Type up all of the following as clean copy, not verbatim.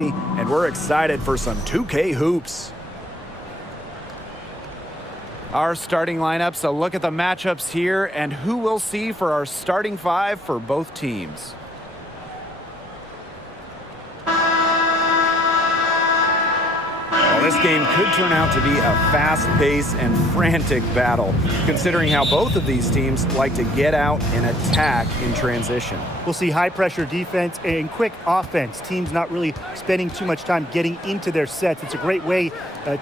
And we're excited for some 2K hoops. Our starting lineups, a look at the matchups here and who we'll see for our starting five for both teams. This game could turn out to be a fast-paced and frantic battle, considering how both of these teams like to get out and attack in transition. We'll see high-pressure defense and quick offense. Teams not really spending too much time getting into their sets. It's a great way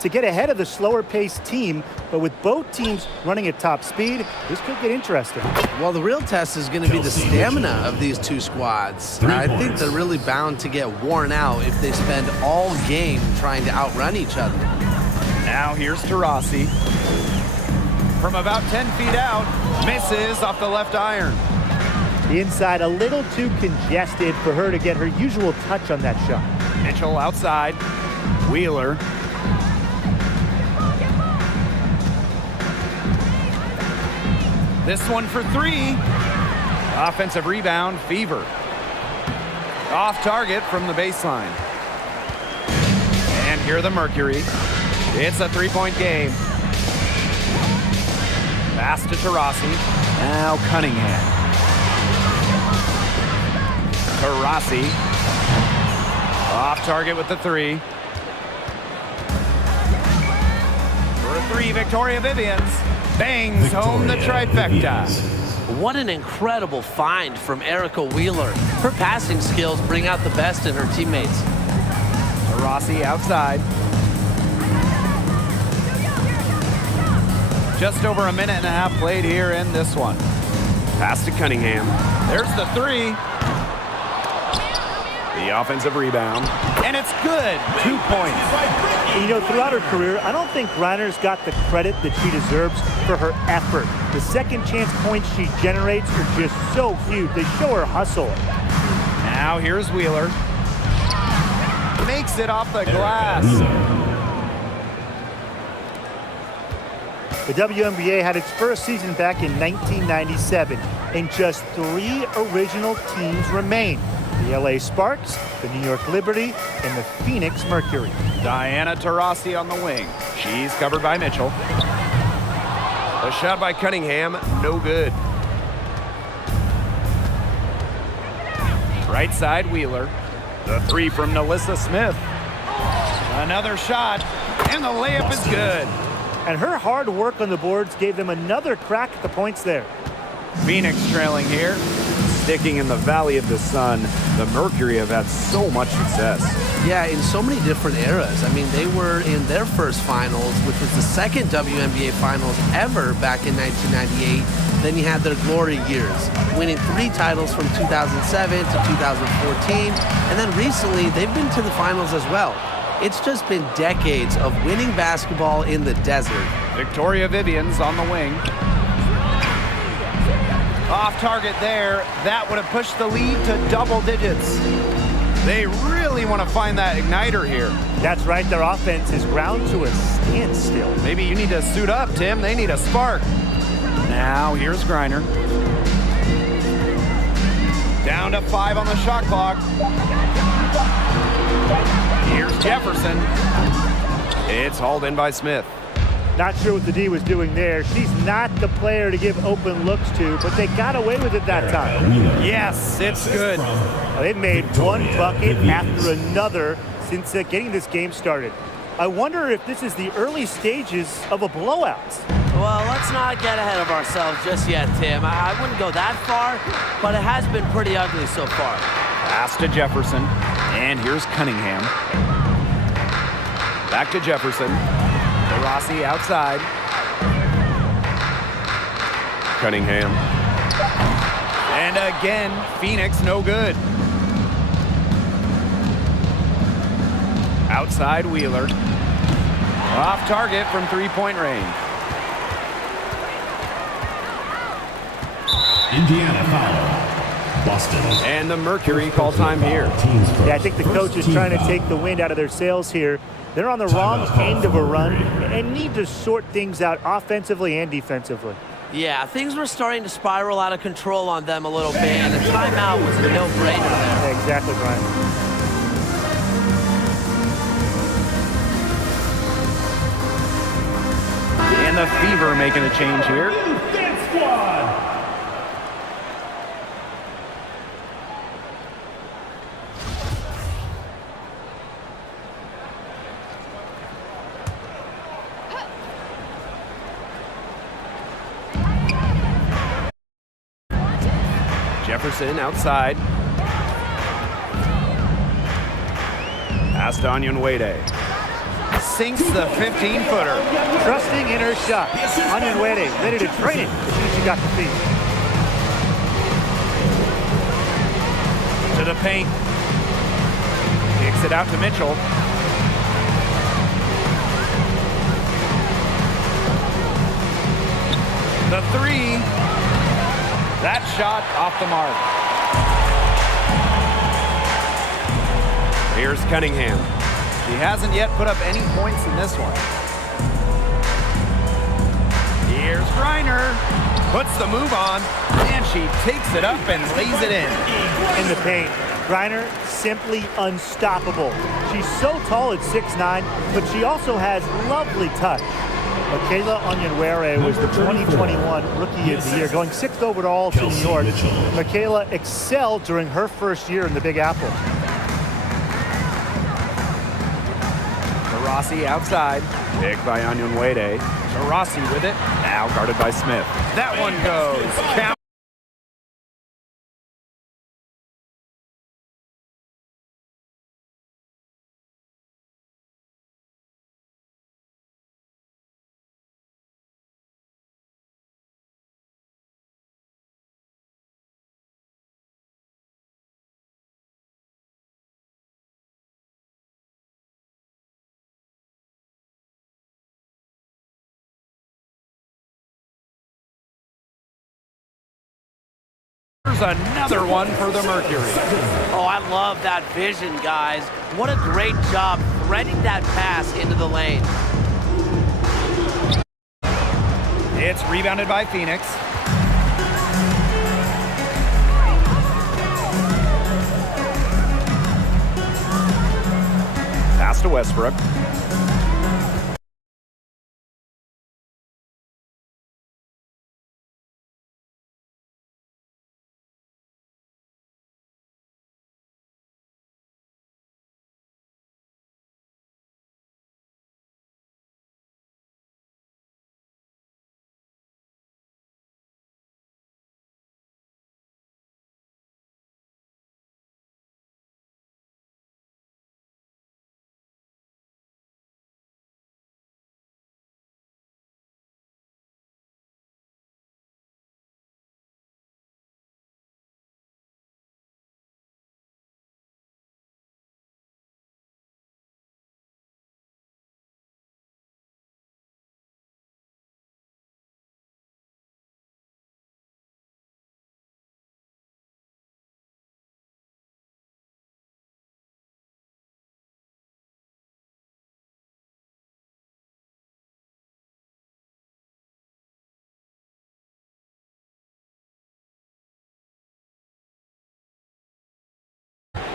to get ahead of the slower-paced team, but with both teams running at top speed, this could get interesting. Well, the real test is going to be the stamina of these two squads. I think they're really bound to get worn out if they spend all game trying to outrun each other. Now here's Taurasi. From about 10 feet out, misses off the left iron. The inside a little too congested for her to get her usual touch on that shot. Mitchell outside. Wheeler. This one for three. Offensive rebound, Fever. Off target from the baseline. And here are the Mercury. It's a three-point game. Pass to Taurasi. Now Cunningham. Taurasi. Off target with the three. For a three, Victoria Vivians. Bangs home the trifecta. What an incredible find from Erica Wheeler. Her passing skills bring out the best in her teammates. Taurasi outside. Just over a minute and a half played here in this one. Pass to Cunningham. There's the three. The offensive rebound. And it's good. 2 points. You know, throughout her career, I don't think Griner's got the credit that she deserves for her effort. The second chance points she generates are just so huge. They show her hustle. Now here's Wheeler. Makes it off the glass. The WNBA had its first season back in 1997, and just 3 original teams remain. The LA Sparks, the New York Liberty, and the Phoenix Mercury. Diana Taurasi on the wing. She's covered by Mitchell. A shot by Cunningham, no good. Right side, Wheeler. The three from Nalissa Smith. Another shot, and the layup is good. And her hard work on the boards gave them another crack at the points there. Phoenix trailing here. Sticking in the Valley of the Sun, the Mercury have had so much success. Yeah, in so many different eras. I mean, they were in their first finals, which was the second WNBA finals ever back in 1998. Then you had their glory years, winning 3 titles from 2007 to 2014. And then recently, they've been to the finals as well. It's just been decades of winning basketball in the desert. Victoria Vivians on the wing. Off target there. That would have pushed the lead to double digits. They really want to find that igniter here. That's right. Their offense is ground to a standstill. Maybe you need to suit up, Tim. They need a spark. Now here's Griner. Down to 5 on the shot clock. Here's Jefferson. It's hauled in by Smith. Not sure what the D was doing there. She's not the player to give open looks to, but they got away with it that time. Yes, it's good. They've made one bucket after another since getting this game started. I wonder if this is the early stages of a blowout. Well, let's not get ahead of ourselves just yet, Tim. I wouldn't go that far, but it has been pretty ugly so far. Pass to Jefferson, and here's Cunningham. Back to Jefferson. Taurasi outside. Cunningham. And again, Phoenix no good. Outside Wheeler. Off target from 3-point range. Indiana foul. Boston. And the Mercury call time here. Yeah, I think the coach is trying to take the wind out of their sails here. They're on the wrong end of a run and need to sort things out offensively and defensively. Yeah, things were starting to spiral out of control on them a little bit, and a timeout was a no-brainer there. Yeah, exactly, Brian. And the Fever making a change here. Defense squad. Jefferson outside. Pass to Onyenwere. Sinks the 15-footer. Trusting in her shot. Onyenwere ready to train it as soon as she got the feed. To the paint. Kicks it out to Mitchell. The three. That shot off the mark. Here's Cunningham. He hasn't yet put up any points in this one. Here's Griner. Puts the move on, and she takes it up and lays it in. In the paint. Griner simply unstoppable. She's so tall at 6'9", but she also has lovely touch. Michaela Onyenwere was the 2021 Rookie of the Year, going 6th overall to New York. Michaela excelled during her first year in the Big Apple. Rossi outside. Picked by Onyenwere. Rossi with it. Now guarded by Smith. That one goes. Count. There's another one for the Mercury. Oh, I love that vision, guys. What a great job threading that pass into the lane. It's rebounded by Phoenix. Pass to Westbrook.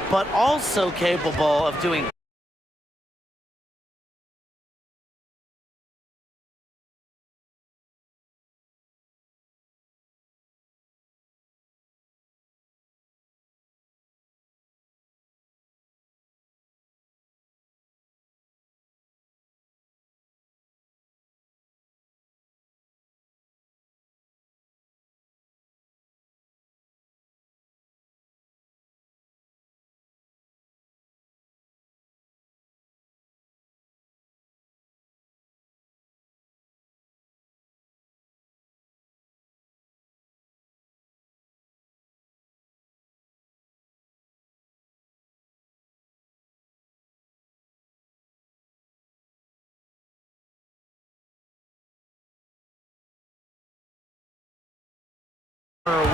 But also capable of doing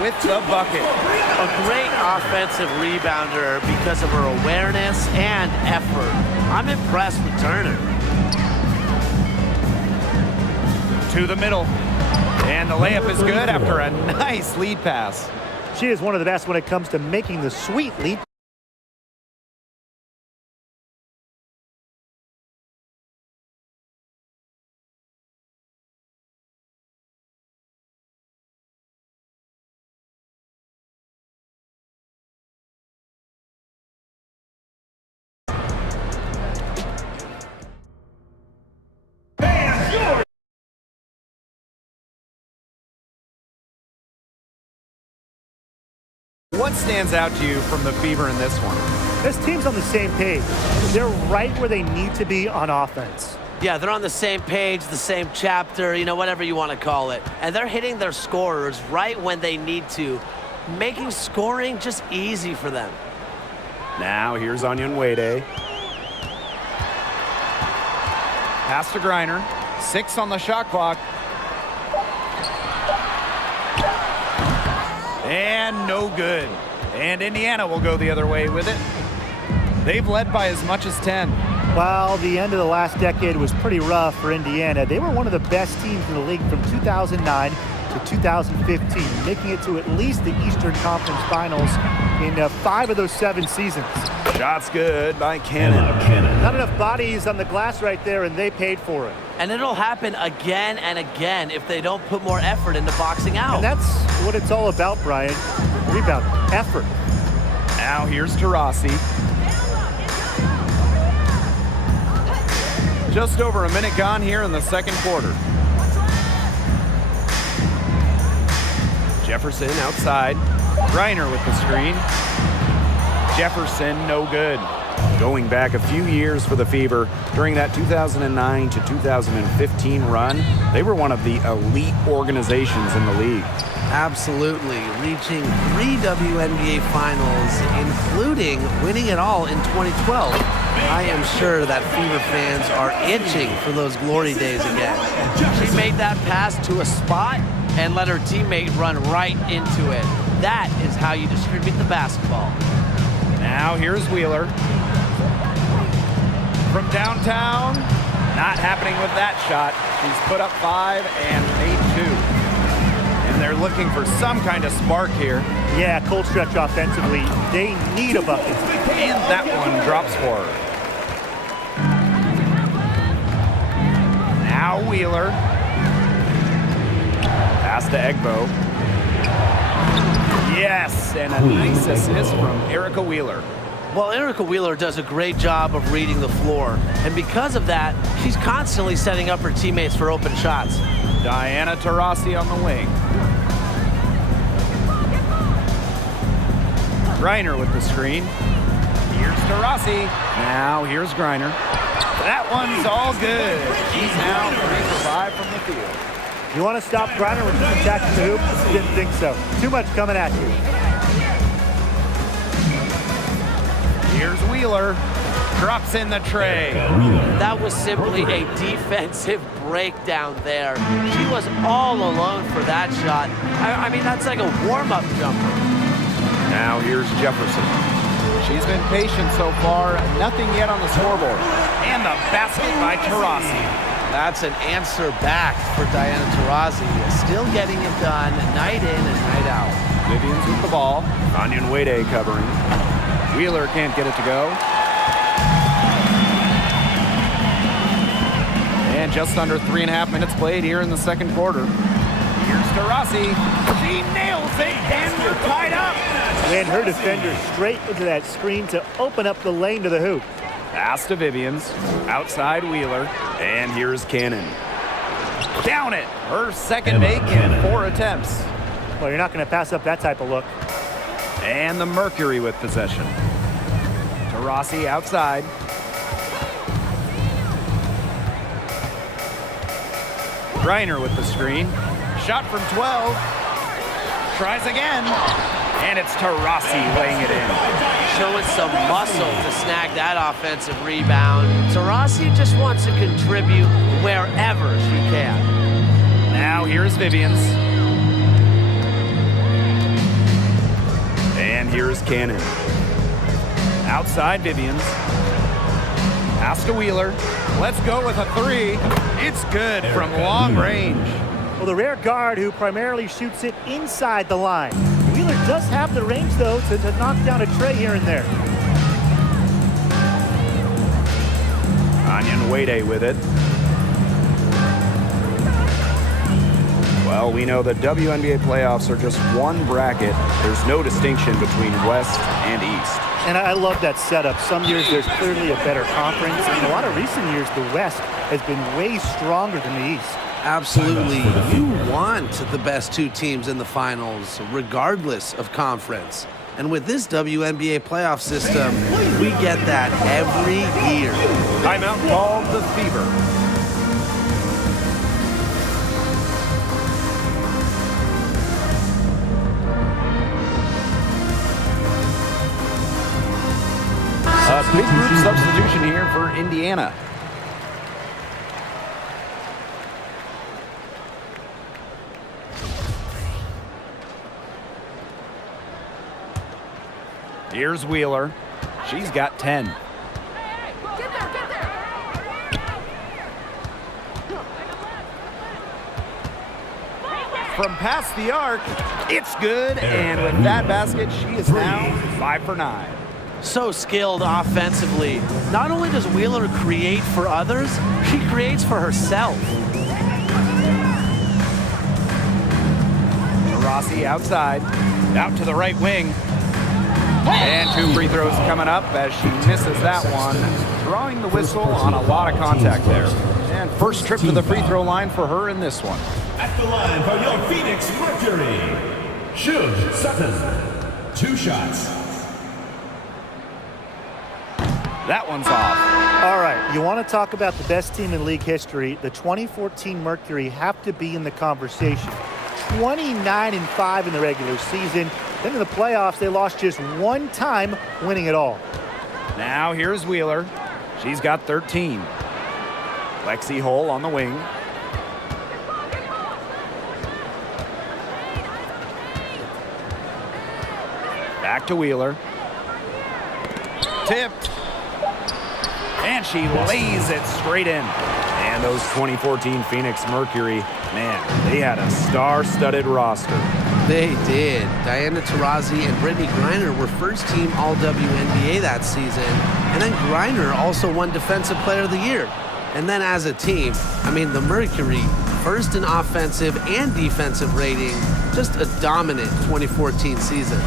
With the bucket. a great offensive rebounder because of her awareness and effort. I'm impressed with Turner. To the middle. And the layup is good after a nice lead pass. She is one of the best when it comes to making the sweet lead What stands out to you from the Fever in this one? This team's on the same page. They're right where they need to be on offense. Yeah, they're on the same page, the same chapter, whatever you want to call it. And they're hitting their scorers right when they need to, making scoring just easy for them. Now here's WNBA. Pass to Griner. 6 on the shot clock. And no good. And Indiana will go the other way with it. They've led by as much as 10. While the end of the last decade was pretty rough for Indiana, they were one of the best teams in the league from 2009 to 2015, making it to at least the Eastern Conference Finals in 5 of those 7 seasons. Shot's good by Cannon. Not enough bodies on the glass right there, and they paid for it. And it'll happen again and again if they don't put more effort into boxing out. And that's what it's all about, Brian. Rebound, effort. Now here's Taurasi. Just over a minute gone here in the second quarter. Jefferson outside. Griner with the screen. Jefferson, no good. Going back a few years for the Fever, during that 2009 to 2015 run, they were one of the elite organizations in the league. Absolutely, reaching 3 WNBA finals, including winning it all in 2012. I am sure that Fever fans are itching for those glory days again. She made that pass to a spot and let her teammate run right into it. That is how you distribute the basketball. Now here's Wheeler. From downtown, not happening with that shot. She's put up 5 and made 2. And they're looking for some kind of spark here. Yeah, cold stretch offensively. They need a bucket. And that one drops for her. Now Wheeler. Pass to Egbo. Yes, and a nice assist from Erica Wheeler. Well, Erica Wheeler does a great job of reading the floor. And because of that, she's constantly setting up her teammates for open shots. Diana Taurasi on the wing. Griner with the screen. Here's Taurasi. Now here's Griner. That one's all good. She's now 3 for 5 from the field. You want to stop Griner when she's attacking the hoop? Didn't think so. Too much coming at you. Here's Wheeler. Drops in the tray. That was simply a defensive breakdown there. She was all alone for that shot. I mean, that's like a warm-up jumper. Now here's Jefferson. She's been patient so far. Nothing yet on the scoreboard. And the basket by Taurasi. That's an answer back for Diana Taurasi. Still getting it done night in and night out. Vivians with the ball. WNBA covering. Wheeler can't get it to go. And just under 3.5 minutes played here in the second quarter. Here's Taurasi. She nails it, and we're tied up. Ran her defender straight into that screen to open up the lane to the hoop. Pass to Vivians. Outside Wheeler. And here's Cannon. Down it. Her second make in 4 attempts. Well, you're not going to pass up that type of look. And the Mercury with possession. Taurasi outside. Griner with the screen. Shot from 12. Tries again. And it's Taurasi laying it in. Showing some muscle to snag that offensive rebound. Taurasi just wants to contribute wherever she can. Now here's Vivians. And here's Cannon. Outside Vivians. Pass to Wheeler. Let's go with a 3. It's good from long range. Well, the rare guard who primarily shoots it inside the line. Wheeler does have the range, though, to knock down a tray here and there. WNBA with it. Well, we know the WNBA playoffs are just one bracket. There's no distinction between West and East. And I love that setup. Some years there's clearly a better conference. In a lot of recent years, the West has been way stronger than the East. Absolutely. You want the best 2 teams in the finals, regardless of conference. And with this WNBA playoff system, we get that every year. Timeout called the Fever. A big group substitution here for Indiana. Here's Wheeler. She's got 10. From past the arc, it's good. And with that basket, she is now 5 for 9. So skilled offensively. Not only does Wheeler create for others, she creates for herself. Rossi outside, out to the right wing. And 2 free throws coming up as she misses that one, drawing the whistle on a lot of contact there. And first trip to the free throw line for her in this one. At the line for your Phoenix Mercury, Shug Sutton. 2 shots. That one's off. All right, you want to talk about the best team in league history. The 2014 Mercury have to be in the conversation. 29-5 in the regular season. Then in the playoffs, they lost just 1 time, winning it all. Now here's Wheeler. She's got 13. Lexi Hull on the wing. Back to Wheeler. Tipped. And she lays it straight in. And those 2014 Phoenix Mercury, man, they had a star-studded roster. They did. Diana Taurasi and Brittany Griner were first-team All-WNBA that season. And then Griner also won Defensive Player of the Year. And then as a team, I mean, the Mercury, first in offensive and defensive rating, just a dominant 2014 season.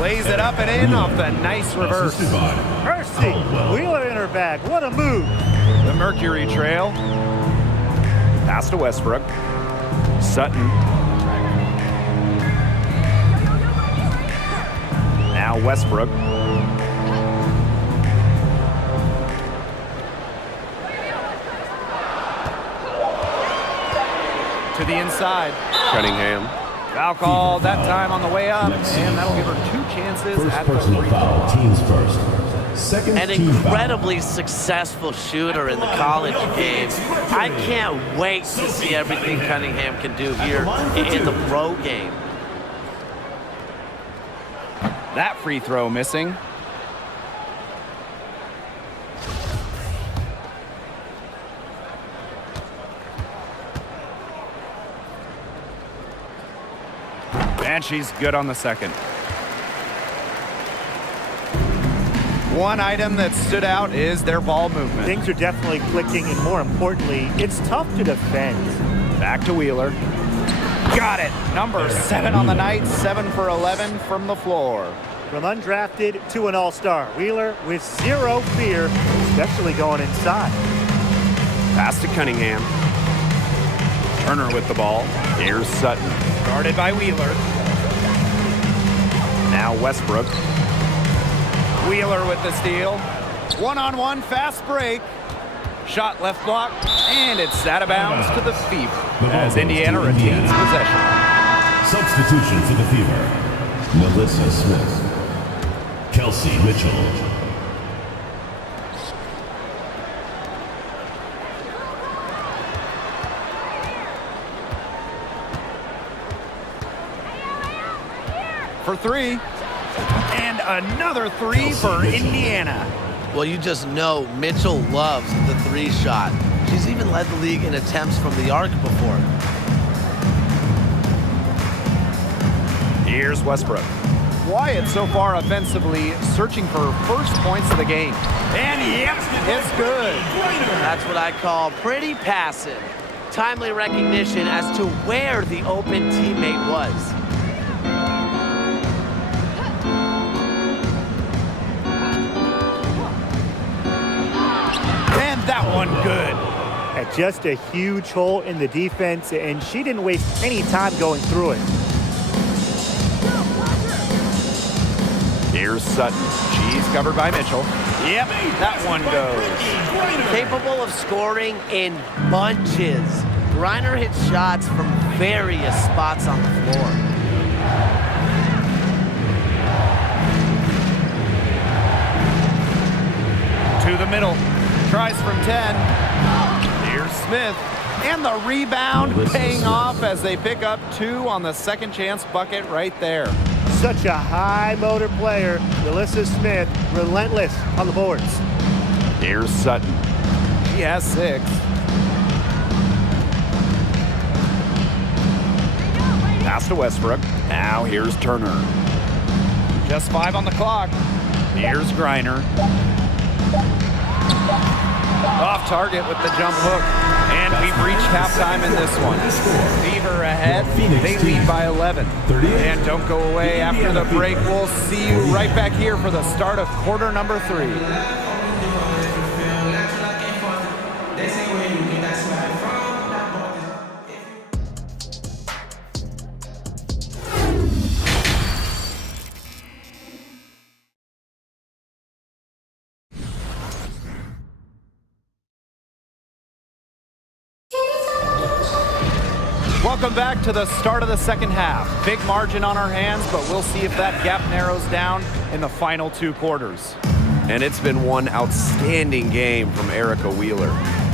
Lays it up and in off the nice reverse. Mercy, Wheeler in her bag. What a move. The Mercury trail. Pass to Westbrook. Sutton. Now Westbrook. To the inside. Cunningham. Foul call that time on the way up, and that'll give her 2 chances First at the personal free foul, throw. teams first. Second An team incredibly successful shooter in the college game. I can't wait to see everything Cunningham can do here in the pro game. That free throw missing. And she's good on the second. One item that stood out is their ball movement. Things are definitely clicking, and more importantly, it's tough to defend. Back to Wheeler. Got it. Number 7 on the night, 7 for 11 from the floor. From undrafted to an all-star, Wheeler with 0 fear, especially going inside. Pass to Cunningham. Turner with the ball. Here's Sutton. Guarded by Wheeler. Now Westbrook. Wheeler with the steal. One-on-one fast break. Shot left block, and it's out of bounds to the Fever as Indiana retains possession. Substitution for the Fever. Melissa Smith. Kelsey Mitchell. For 3. And another 3 for Indiana. Well, you just know Mitchell loves the 3 shot. She's even led the league in attempts from the arc before. Here's Westbrook. Wyatt so far offensively searching for first points of the game. And yep, it's good. That's what I call pretty passive. Timely recognition as to where the open teammate was. And that one good. Just a huge hole in the defense, and she didn't waste any time going through it. Here's Sutton. She's covered by Mitchell. Yep, that one goes. Capable of scoring in bunches. Griner hits shots from various spots on the floor. To the middle. Tries from 10. Here's Smith. And the rebound paying off as they pick up 2 on the second chance bucket right there. Such a high motor player. Alyssa Smith, relentless on the boards. Here's Sutton. She has 6. Pass to Westbrook. Now here's Turner. Just 5 on the clock. Here's Griner. Off target with the jump hook. And we've reached halftime in this one. Fever ahead. They lead by 11. And don't go away after the break. We'll see you right back here for the start of quarter number 3. Welcome back to the start of the second half. Big margin on our hands, but we'll see if that gap narrows down in the final 2 quarters. And it's been one outstanding game from Erica Wheeler.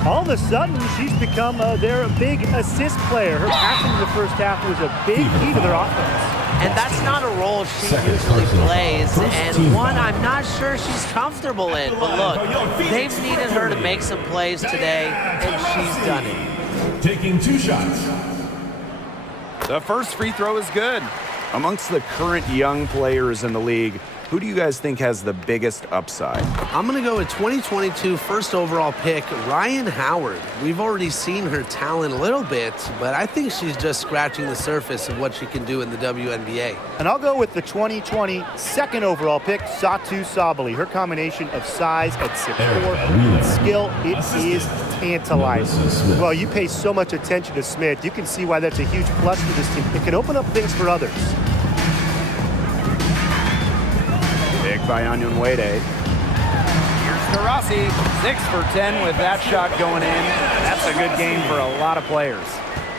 All of a sudden, she's become their big assist player. Her passing in the first half was a big key to their offense. And that's not a role she usually plays, and one I'm not sure she's comfortable in. But look, they've needed her to make some plays today, and she's done it. Taking 2 shots. The first free throw is good. Amongst the current young players in the league, who do you guys think has the biggest upside? I'm going to go with 2022 first overall pick, Ryan Howard. We've already seen her talent a little bit, but I think she's just scratching the surface of what she can do in the WNBA. And I'll go with the 2020 second overall pick, Satu Sabali. Her combination of size at 6'4" and skill, it is tantalizing. Well, you pay so much attention to Smith, you can see why that's a huge plus for this team. It can open up things for others. Big by Onyenwede. Here's Taurasi, 6 for 10 with that shot going in. That's a good game for a lot of players.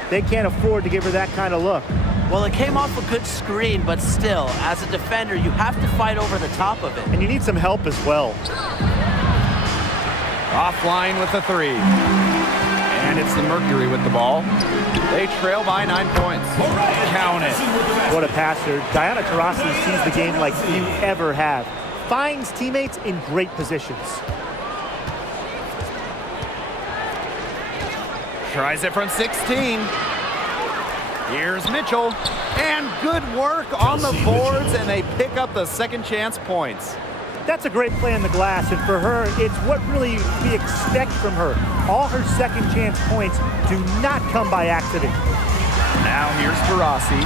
They can't afford to give her that kind of look. Well, it came off a good screen, but still, as a defender, you have to fight over the top of it. And you need some help as well. Offline with the 3. And it's the Mercury with the ball. They trail by 9 points. Count it. What a passer. Diana Taurasi sees the game like few ever have. Finds teammates in great positions. Tries it from 16. Here's Mitchell. And good work on the boards, and they pick up the second chance points. That's a great play in the glass, and for her, it's what really we expect from her. All her second chance points do not come by accident. Now here's Taurasi.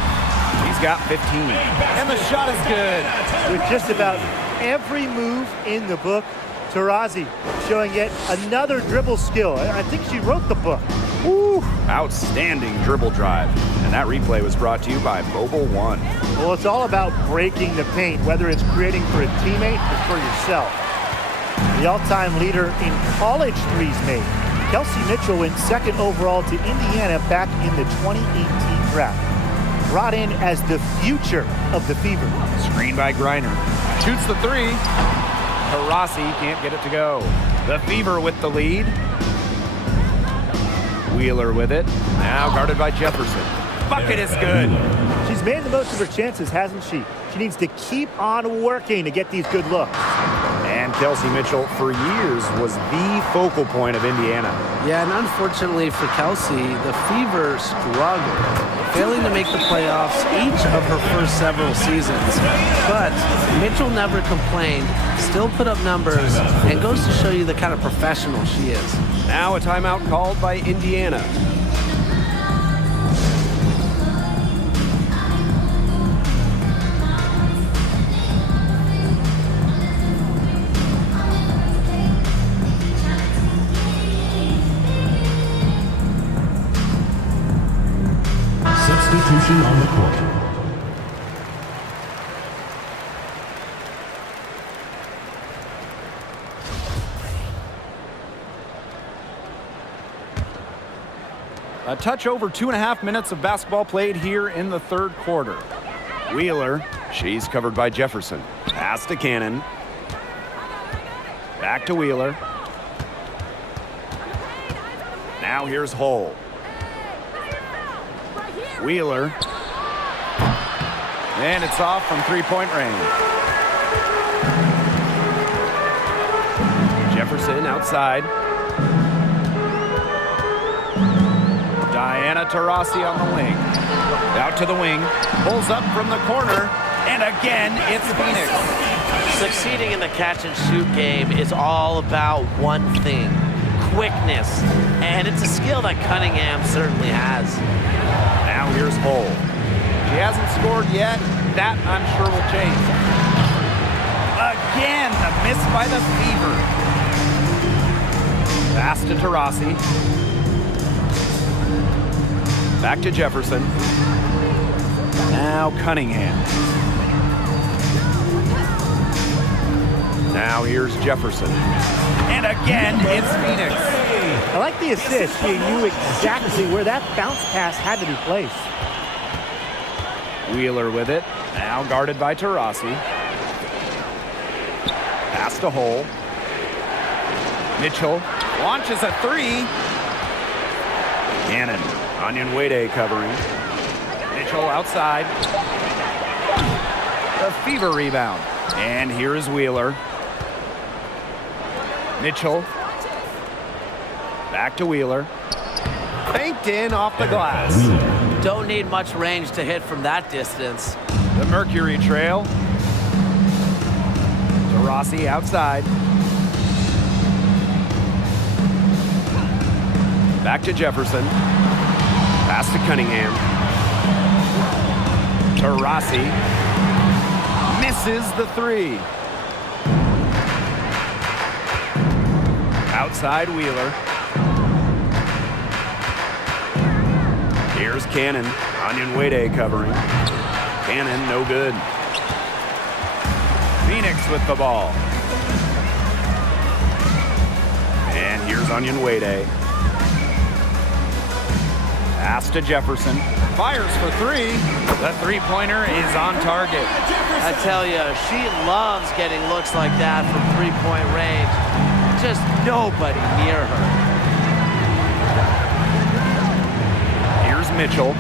She's got 15. And the shot is good. With just about every move in the book, Taurasi showing yet another dribble skill. I think she wrote the book. Woo! Outstanding dribble drive. And that replay was brought to you by Mobile One. Well, it's all about breaking the paint, whether it's creating for a teammate or for yourself. The all-time leader in college threes made. Kelsey Mitchell went second overall to Indiana back in the 2018 draft. Brought in as the future of the Fever. Screen by Griner. Shoots the 3. Taurasi can't get it to go. The Fever with the lead. Wheeler with it. Now guarded by Jefferson. Bucket is good. She's made the most of her chances, hasn't she? She needs to keep on working to get these good looks. And Kelsey Mitchell, for years, was the focal point of Indiana. Yeah, and unfortunately for Kelsey, the Fever struggled, failing to make the playoffs each of her first several seasons. But Mitchell never complained, still put up numbers, and goes to show you the kind of professional she is. Now a timeout called by Indiana. Substitution on the court. A touch over 2.5 minutes of basketball played here in the third quarter. Wheeler, she's covered by Jefferson. Pass to Cannon. Back to Wheeler. Now here's Hull. Wheeler. And it's off from three-point range. Jefferson outside. Diana Taurasi on the wing. Out to the wing. Pulls up from the corner. And again, it's Phoenix. Succeeding in the catch-and-shoot game is all about one thing: quickness. And it's a skill that Cunningham certainly has. Now here's Hull. She hasn't scored yet. That, I'm sure, will change. Again, the miss by the Fever. Pass to Taurasi. Back to Jefferson. Now Cunningham. Now here's Jefferson. And again, it's Phoenix. I like the assist. She knew exactly where that bounce pass had to be placed. Wheeler with it. Now guarded by Taurasi. Pass to Hull. Mitchell launches a three. Cannon. Onyenwere covering. Mitchell outside. The Fever rebound. And here is Wheeler. Mitchell. Back to Wheeler. Faked in off the glass. Don't need much range to hit from that distance. The Mercury trail. Taurasi outside. Back to Jefferson. Pass to Cunningham. Taurasi misses the three. Outside Wheeler. Here's Cannon. Onyenwere covering. Cannon, no good. Phoenix with the ball. And here's Onyenwere. Pass to Jefferson. Fires for three. The three-pointer is on target. I tell you, she loves getting looks like that from three-point range. Just nobody near her. Here's Mitchell.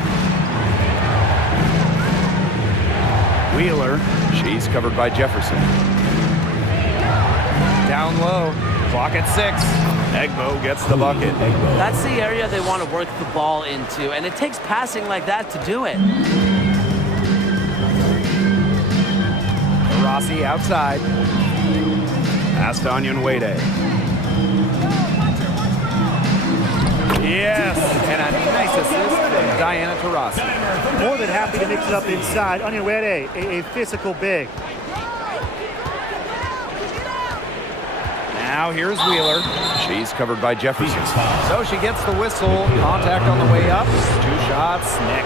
Wheeler. She's covered by Jefferson. Down low. Clock at 6. Egbo gets the bucket. That's the area they want to work the ball into, and it takes passing like that to do it. Rossi outside. Pass to Onyenwere. Yes, and a nice assist from Diana Taurasi. More than happy to mix it up inside. Onyenwere, a physical big. Now here's Wheeler. She's covered by Jefferson. So she gets the whistle. Contact on the way up. 2 shots. Nick.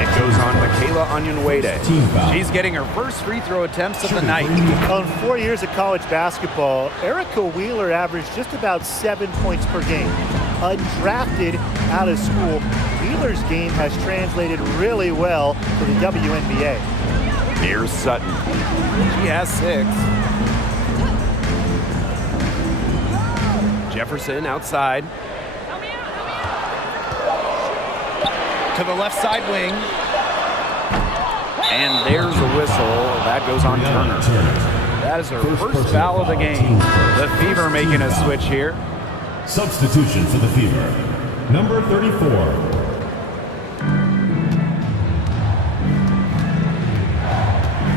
It goes on Michaela Onyenwere. She's getting her first free throw attempts of the night. On 4 years of college basketball, Erica Wheeler averaged just about 7 points per game. Undrafted out of school, Wheeler's game has translated really well to the WNBA. Here's Sutton. She has 6. Jefferson outside. To the left side wing. And there's a whistle. That goes on Turner. That is her first foul of the game. The Fever making a switch here. Substitution for the Fever. Number 34.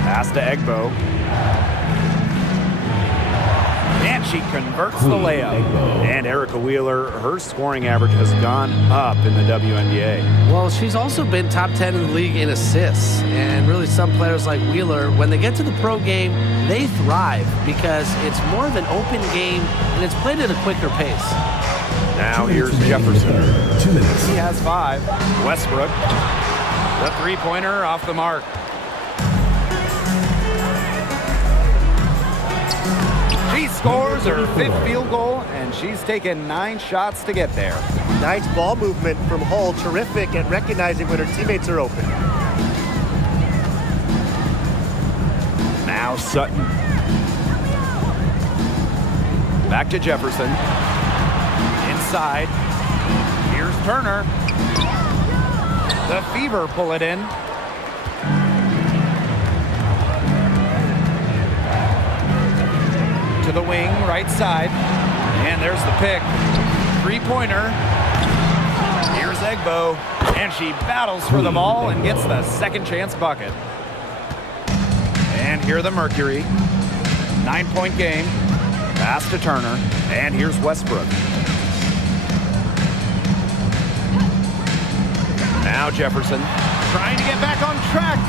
Pass to Egbo. And she converts the layup. And Erica Wheeler, her scoring average has gone up in the WNBA. Well, she's also been top 10 in the league in assists. And really some players like Wheeler, when they get to the pro game, they thrive because it's more of an open game and it's played at a quicker pace. Now here's Jefferson. 2 minutes. He has 5. Westbrook. The three-pointer off the mark. She She scores her 5th field goal, and she's taken 9 shots to get there. Nice ball movement from Hull. Terrific at recognizing when her teammates are open. Now Sutton. Back to Jefferson. Inside. Here's Turner. The Fever pull it in. To the wing, right side. And there's the pick. 3-pointer. Here's Egbo. And she battles for the ball and gets the second chance bucket. And here the Mercury. 9-point game. Pass to Turner. And here's Westbrook. Now Jefferson trying to get back on track.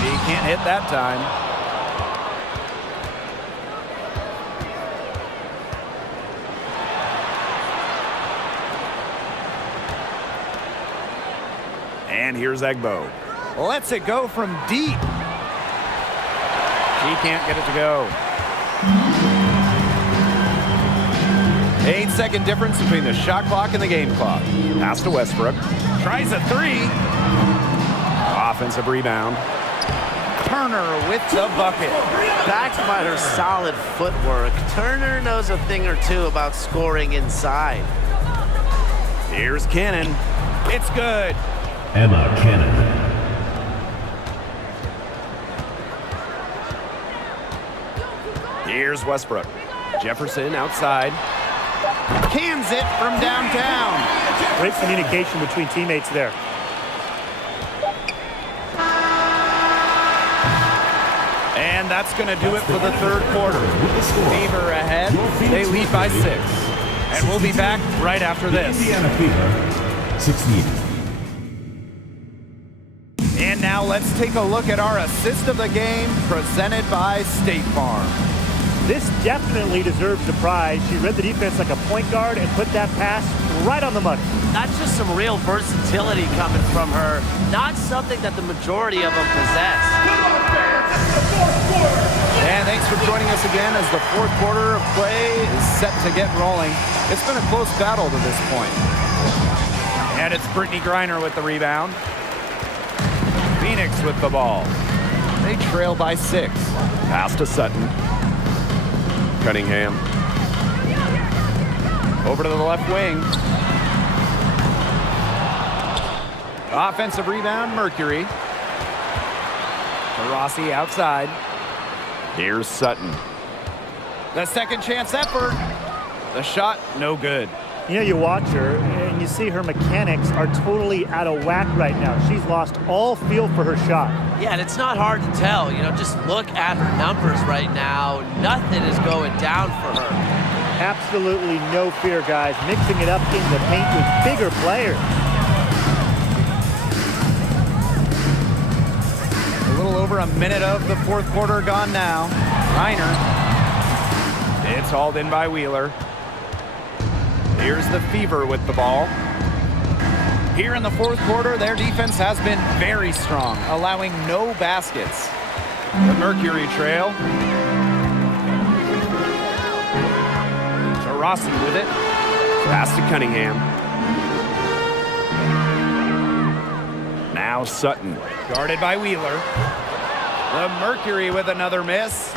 He can't hit that time. And here's Egbo. Lets it go from deep. She can't get it to go. 8-second difference between the shot clock and the game clock. Pass to Westbrook. Tries a 3. Offensive rebound. Turner with the bucket. Backed by her solid footwork, Turner knows a thing or two about scoring inside. Here's Cannon. It's good. Emma Cannon. Here's Westbrook. Jefferson outside. Cans it from downtown. Great communication between teammates there. And that's going to do it for the 3rd quarter. Fever ahead. They lead by 6. And we'll be back right after this. Indiana Fever 16. And now let's take a look at our assist of the game presented by State Farm. This definitely deserves the prize. She read the defense like a point guard and put that pass right on the money. That's just some real versatility coming from her, not something that the majority of them possess. And thanks for joining us again as the 4th quarter of play is set to get rolling. It's been a close battle to this point. And it's Brittany Griner with the rebound. Phoenix with the ball. They trail by 6. Pass to Sutton. Cunningham. Over to the left wing. Offensive rebound, Mercury. Rossi outside. Here's Sutton. The second chance effort. The shot, no good. You know, you watch her and you see her mechanics are totally out of whack right now. She's lost all feel for her shot. Yeah, and it's not hard to tell. You know, just look at her numbers right now. Nothing is going down for her. Absolutely no fear, guys. Mixing it up in the paint with bigger players. A little over a minute of the 4th quarter gone now. Reiner. It's hauled in by Wheeler. Here's the Fever with the ball. Here in the 4th quarter, their defense has been very strong, allowing no baskets. The Mercury trail. Rossi with it. Pass to Cunningham. Now Sutton. Guarded by Wheeler. The Mercury with another miss.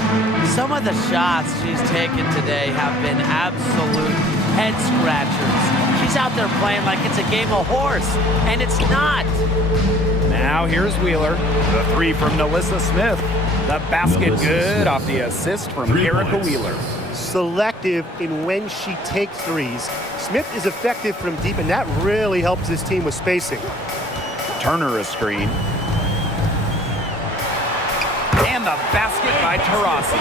Some of the shots she's taken today have been absolute head scratchers. She's out there playing like it's a game of horse, and it's not. Now here's Wheeler. The 3 from Nalissa Smith. The basket good off the assist from Erica Wheeler. Selective in when she takes threes. Smith is effective from deep, and that really helps this team with spacing. Turner a screen. And the basket by Taurasi.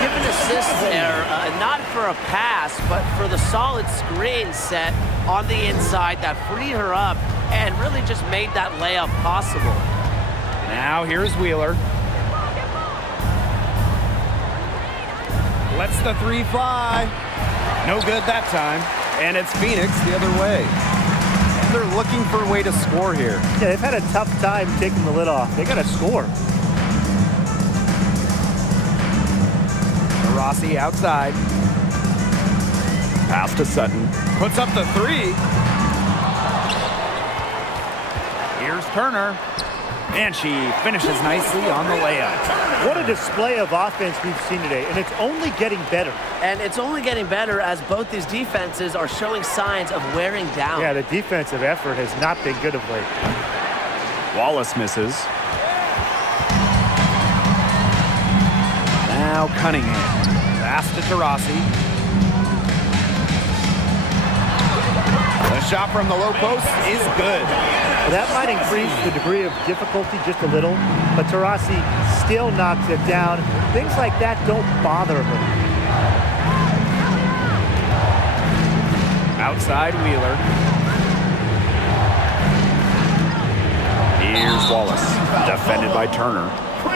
Give an assist there, not for a pass, but for the solid screen set on the inside that freed her up and really just made that layup possible. Now here's Wheeler. Lets the 3 fly. No good that time. And it's Phoenix the other way. And they're looking for a way to score here. Yeah, they've had a tough time taking the lid off. They got to score. Taurasi outside. Pass to Sutton. Puts up the three. Here's Turner. And she finishes nicely on the layup. What a display of offense we've seen today, and it's only getting better. And it's only getting better as both these defenses are showing signs of wearing down. Yeah, the defensive effort has not been good of late. Wallace misses. Now Cunningham. Pass to Taurasi. The shot from the low post is good. Well, that might increase the degree of difficulty just a little, but Taurasi still knocks it down. Things like that don't bother her. Outside Wheeler. Here's Wallace, defended by Turner.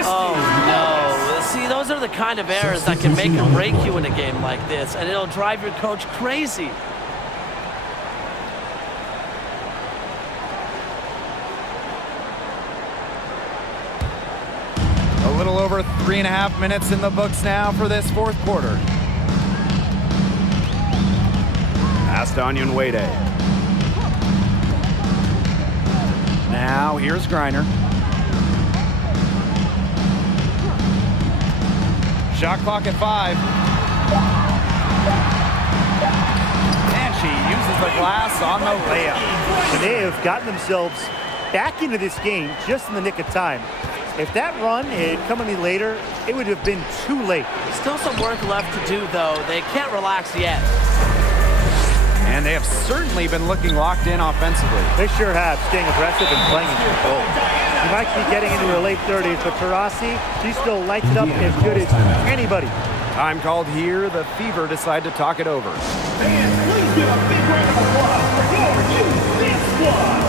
Oh, no. See, those are the kind of errors that can make or break you in a game like this, and it'll drive your coach crazy. A little over 3.5 minutes in the books now for this fourth quarter. Pass to Onyenwere. Now here's Griner. Shot clock at 5. And she uses the glass on the layup. And they have gotten themselves back into this game just in the nick of time. If that run had come any later, it would have been too late. Still some work left to do, though. They can't relax yet. And they have certainly been looking locked in offensively. They sure have, staying aggressive and playing in control. She might be getting into her late 30s, but Taurasi, she still lights it up as good as anybody. Time called here. The Fever decide to talk it over. Fans, please give a big round of applause for your youth dance squad.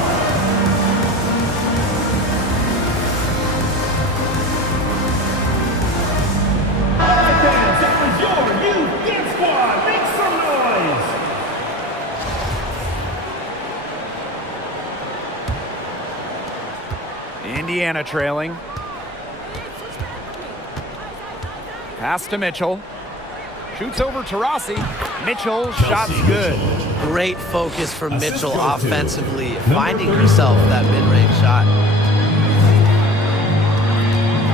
All right, fans, that was your youth dance squad. Make some noise. Indiana trailing. Pass to Mitchell. Shoots over Taurasi. Mitchell, shot's good. Great focus for Mitchell offensively, finding herself that mid-range shot.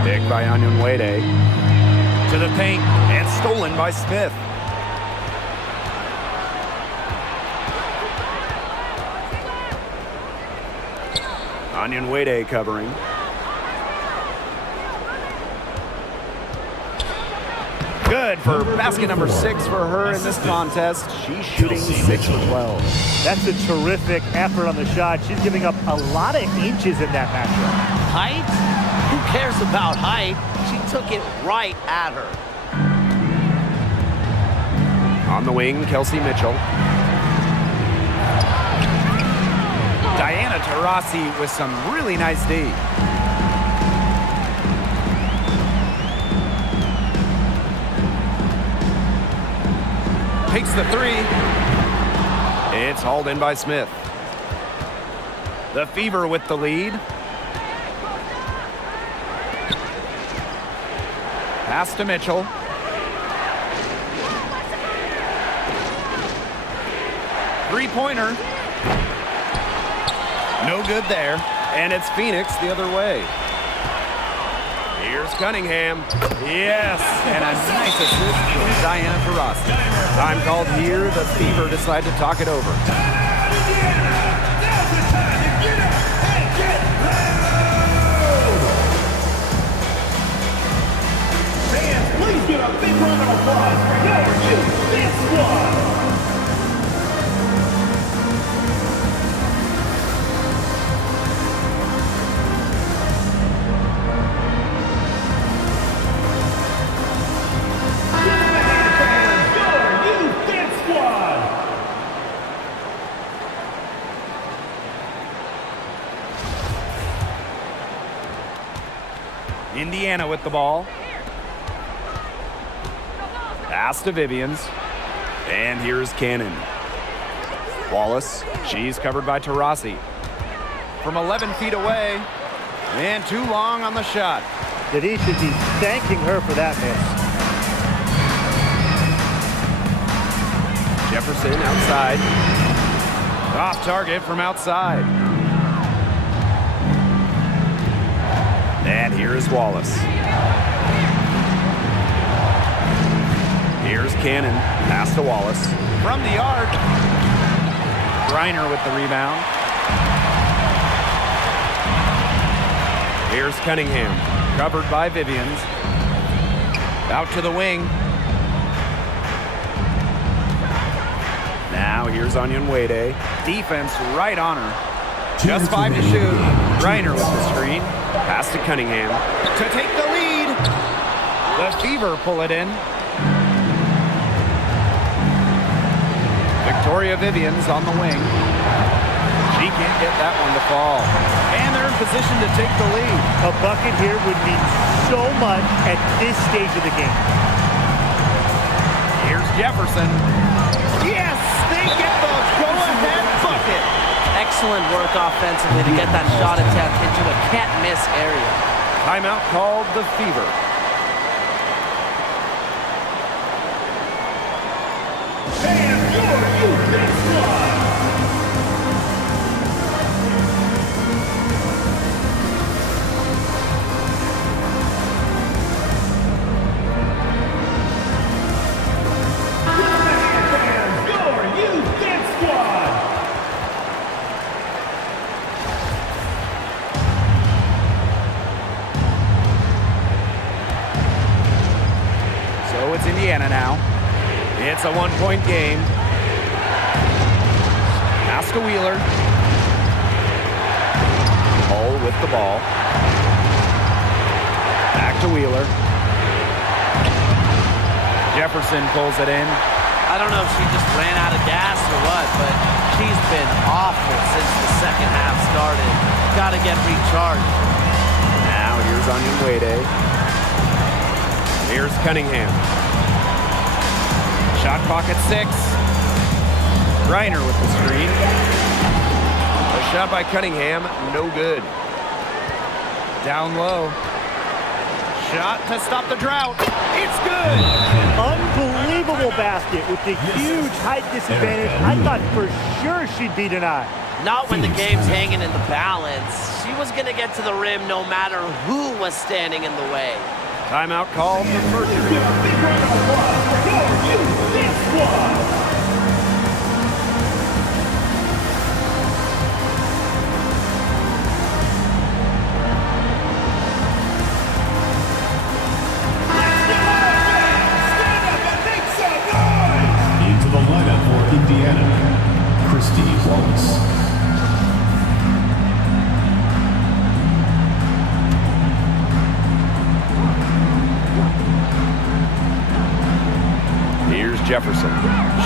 Picked by Onyenwere. To the paint and stolen by Smith. Onyenwere covering. Good for basket number 6 for her in this contest. She's shooting 6 for 12. That's a terrific effort on the shot. She's giving up a lot of inches in that matchup. Height? Who cares about height? She took it right at her. On the wing, Kelsey Mitchell. Diana Taurasi with some really nice D. Takes the 3. It's hauled in by Smith. The Fever with the lead. Pass to Mitchell. Three-pointer. No good there. And it's Phoenix the other way. Here's Cunningham. Yes, and a nice assist from Diana Taurasi. Time called here. The Fever decide to talk it over. Fans, please give a big round of applause for your youth dance squad. Indiana with the ball. Pass to Vivians. And here's Cannon. Wallace. She's covered by Taurasi. From 11 feet away. And too long on the shot. That he should be thanking her for that miss. Jefferson outside. Off target from outside. And here is Wallace. Here's Cannon. Pass to Wallace. From the arc. Griner with the rebound. Here's Cunningham. Covered by Vivians. Out to the wing. Now here's Onyenwere. Defense right on her. Just 5 to shoot. Griner with the screen. Pass to Cunningham. To take the lead. The Fever pull it in. Victoria Vivians on the wing. She can't get that one to fall. And they're in position to take the lead. A bucket here would mean so much at this stage of the game. Here's Jefferson. Yes, they get the go-ahead bucket. Excellent work offensively to get that shot attempt into a can't-miss area. Timeout called the Fever. And your youth squad. It's Indiana now. It's a 1-point game. Pass to Wheeler. Hull with the ball. Back to Wheeler. Jefferson pulls it in. I don't know if she just ran out of gas or what, but she's been awful since the second half started. Got to get recharged. Now here's Onyenwere. Here's Cunningham. Shot clock at 6. Griner with the screen. A shot by Cunningham, no good. Down low. Shot to stop the drought. It's good. Unbelievable basket with the huge height disadvantage. I thought for sure she'd be denied. Not when the game's hanging in the balance. She was going to get to the rim no matter who was standing in the way. Timeout called for Mercury. Into the lineup for Indiana, Christy Wallace. Here's Jefferson.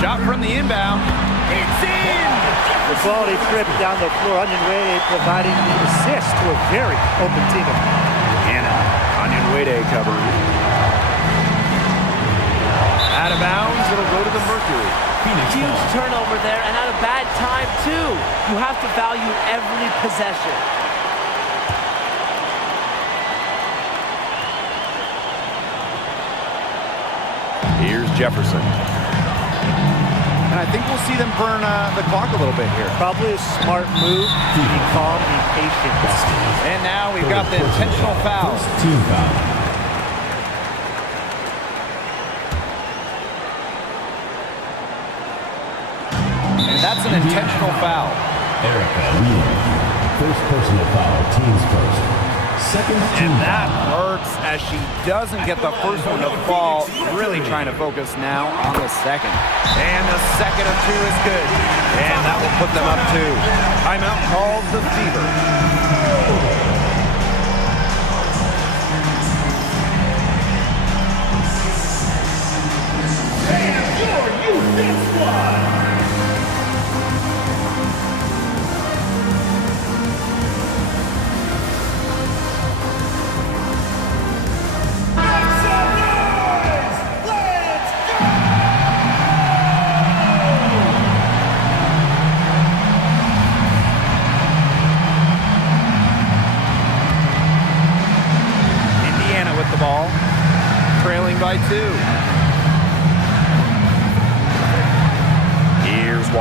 Shot from the inbound. It's in! The quality trip down the floor. Onyenwere providing the assist to a very open team. Onyenwere covering. Out of bounds, it'll go to the Mercury. Huge turnover there, and at a bad time, too. You have to value every possession. Here's Jefferson. And I think we'll see them burn the clock a little bit here. Probably a smart move. Be calm, be patient. And now we've got the intentional foul. Team foul. And that's an intentional foul. Erica Wheeler. First personal foul, team's first. Second team And that hurts as she doesn't get the first one to fall. Really trying to focus now on the second. And the second of 2 is good. And that will put them up 2. Timeout called the Fever.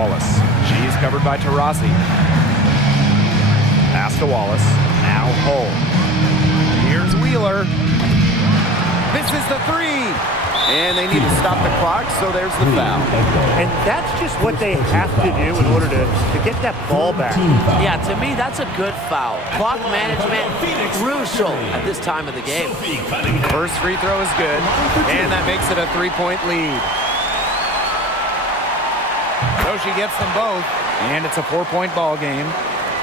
Wallace. She's covered by Taurasi. Pass to Wallace. Now Hull. Here's Wheeler. This is the three. And they need to stop the clock, so there's the foul. And that's just what they have to do in order to get that ball back. Yeah, to me, that's a good foul. Clock management, crucial at this time of the game. First free throw is good, and that makes it a 3-point lead. So she gets them both, and it's a 4-point ball game.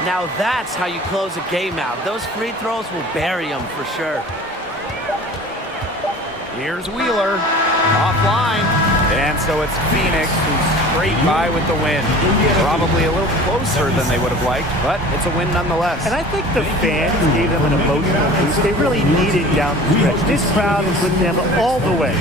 Now that's how you close a game out. Those free throws will bury them for sure. Here's Wheeler, offline, and so it's Phoenix who's straight by with the win. Probably a little closer than they would have liked, but it's a win nonetheless. And I think the fans gave them an emotional boost they really needed down the stretch. This crowd was with them all the way.